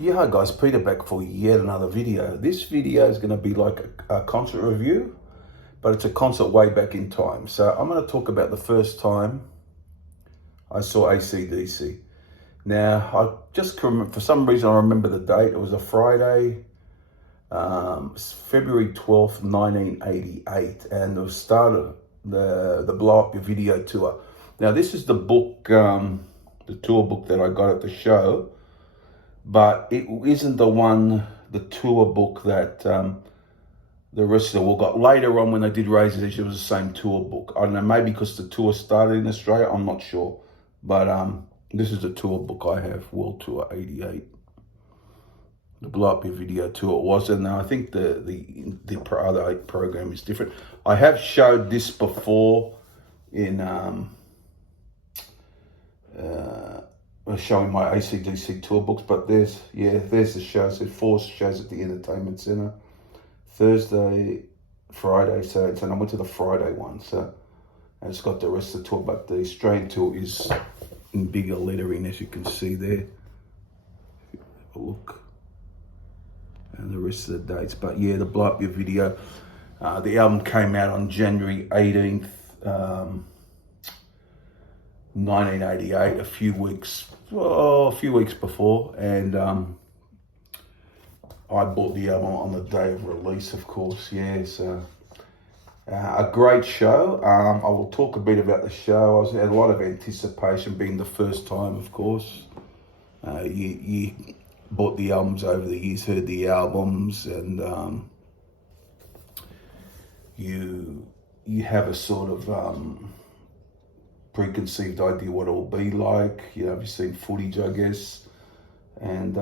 Yeah, hi guys, Peter back for yet another video. This video is going to be like a concert review, but it's a concert way back in time. So I'm going to talk about the first time I saw AC/DC. Now, I just for some reason I remember the date. It was a Friday, February 12th, 1988, and it was started the Blow Up Your Video tour. Now, this is the book, the tour book that I got at the show. But it isn't the tour book that the rest of the world got. Later on, when they did Razor's Edge, it was the same tour book. I don't know, maybe because the tour started in Australia, I'm not sure. But this is the tour book I have, World Tour 88. The Blow Up Your Video tour it was, and I think the other program is different. I have showed this before in showing my AC/DC tour books, but there's the shows. There's 4 shows at the entertainment center, Thursday, Friday, Saturday, and I went to the Friday one, so and it's got the rest of the tour, but the Australian tour is in bigger lettering, as you can see there. Have a look, and the rest of the dates. But yeah, the Blow Up Your Video. The album came out on January 18th, 1988, a few weeks before, and I bought the album on the day of release, of course. Yeah, so a great show. I will talk a bit about the show. I had a lot of anticipation, being the first time, of course. You bought the albums over the years, heard the albums, and you have a sort of preconceived idea what it'll be like. You know, you've seen footage, I guess, and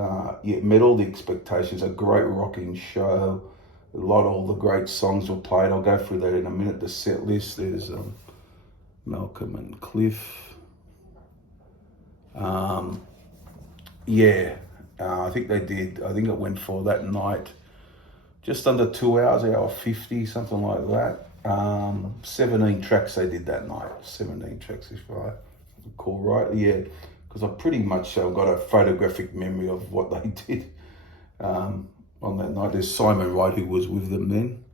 yeah, met all the expectations. A great rocking show. All the great songs were played. I'll go through that in a minute. The set list, there's Malcolm and Cliff. I think they did. I think it went for that night just under 2 hours, hour 50, something like that. 17 tracks they did that night. 17 tracks, if I recall right. Yeah, because I pretty much got a photographic memory of what they did on that night. There's Simon Wright, who was with them then,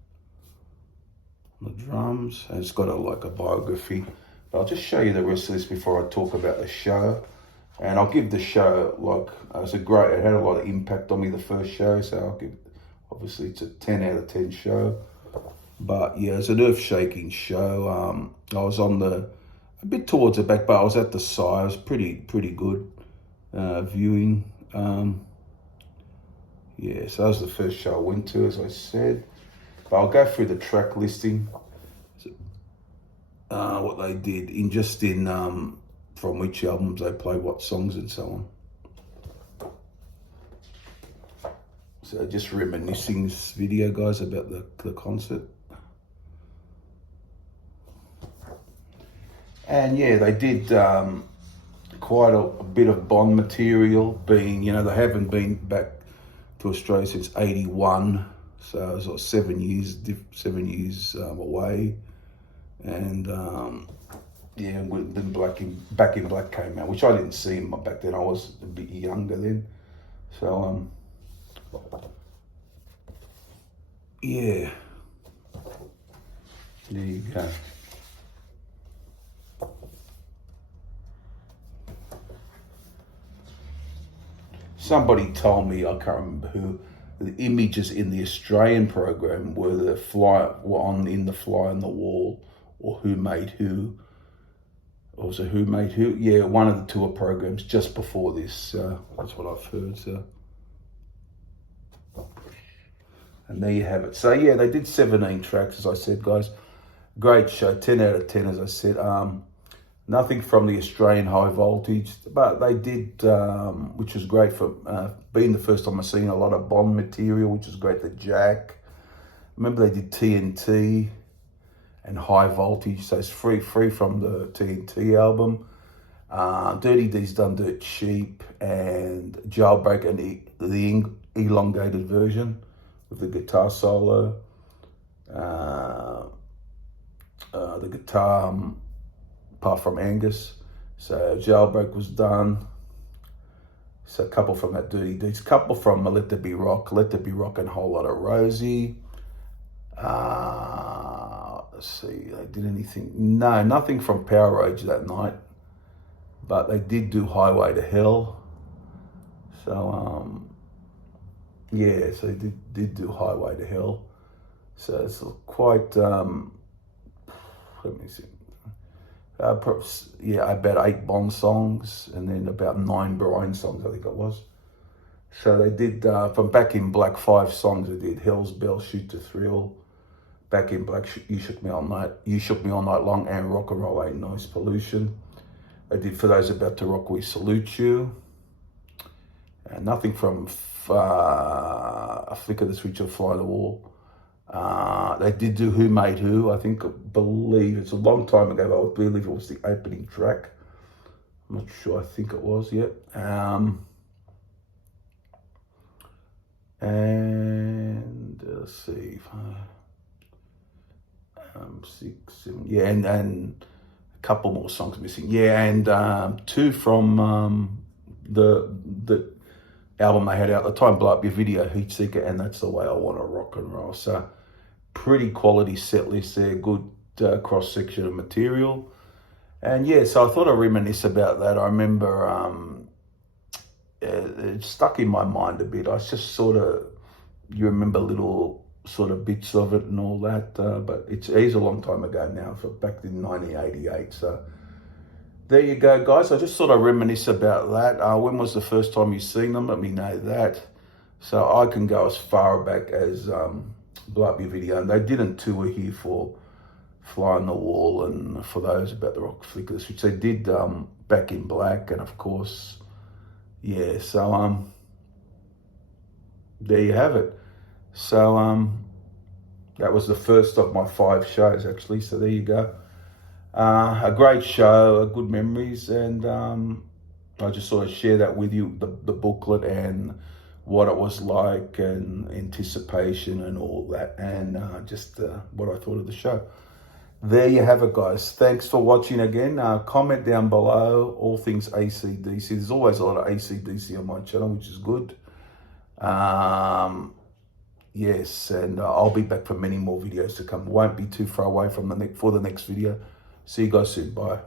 on the drums, and it's got a biography. But I'll just show you the rest of this before I talk about the show. And I'll give the show it had a lot of impact on me, the first show. So I'll give, obviously it's a 10 out of 10 show. But yeah, it's an earth-shaking show. I was on a bit towards the back, but I was at the side. It was pretty good viewing. Yeah, so that was the first show I went to, as I said. But I'll go through the track listing, what they did from which albums they played, what songs and so on. So just reminiscing this video, guys, about the concert. And yeah, they did quite a bit of Bond material, being, they haven't been back to Australia since 81. So it was like 7 years away. And yeah, then Back in Black came out, which I didn't see back then. I was a bit younger then. So yeah, there you go. Somebody told me, I can't remember who, the images in the Australian program were in the Fly on the Wall, or Who Made Who. Or was it Who Made Who? Yeah, one of the tour programs just before this. That's what I've heard. So, and there you have it. So yeah, they did 17 tracks, as I said, guys. Great show, 10 out of 10, as I said. Nothing from the Australian high voltage, but they did, which was great for being the first time I've seen a lot of Bond material, which was great. The Jack. Remember they did TNT and High Voltage, so it's free from the TNT album. Dirty D's Done Dirt Cheap, and Jailbreak, and the elongated version with the guitar solo. The guitar, apart from Angus. So Jailbreak was done. So a couple from that Dirty Deeds, a couple from Let There Be Rock, and Whole Lot of Rosie. Let's see, they did anything? No, nothing from Power Rage that night, but they did do Highway to Hell. So yeah, so they did do Highway to Hell. So it's quite let me see. Yeah, about 8 Bond songs and then about 9 Brian songs, I think it was. So they did, from Back in Black, 5 songs they did. Hell's Bell, Shoot to Thrill, Back in Black, You Shook Me All Night Long, and Rock and Roll Ain't Noise Pollution. They did For Those About to Rock, We Salute You. And nothing from A Flick of the Switch or Fly the Wall. They did do Who Made Who. I believe it's a long time ago, but I believe it was the opening track. I'm not sure. I think it was, yeah. And let's see, 6, 7, yeah, and a couple more songs missing. Yeah, and 2 from the album they had out at the time, Blow Up Your Video, Heat Seeker, and That's the Way I Want to Rock and Roll. So pretty quality set list there, good cross section of material. And yeah, so I thought I'd reminisce about that. I remember it stuck in my mind a bit. I just sort of, you remember little sort of bits of it and all that, but it is a long time ago now, back in 1988. So there you go, guys. I just sort of reminisce about that. When was the first time you seen them? Let me know that. So I can go as far back as Blow Up Your Video. And they didn't tour here for Fly on the Wall and For Those About the Rock, Flickers, which they did Back in Black, and of course, yeah. So there you have it. So that was the first of my 5 shows, actually. So there you go. A great show, good memories, and I just sort of share that with you, the booklet and what it was like and anticipation and all that, and just what I thought of the show. There you have it, guys. Thanks for watching again. Comment down below, all things AC/DC. There's always a lot of AC/DC on my channel, which is good. Yes, and I'll be back for many more videos to come. Won't be too far away from for the next video. See you guys soon. Bye.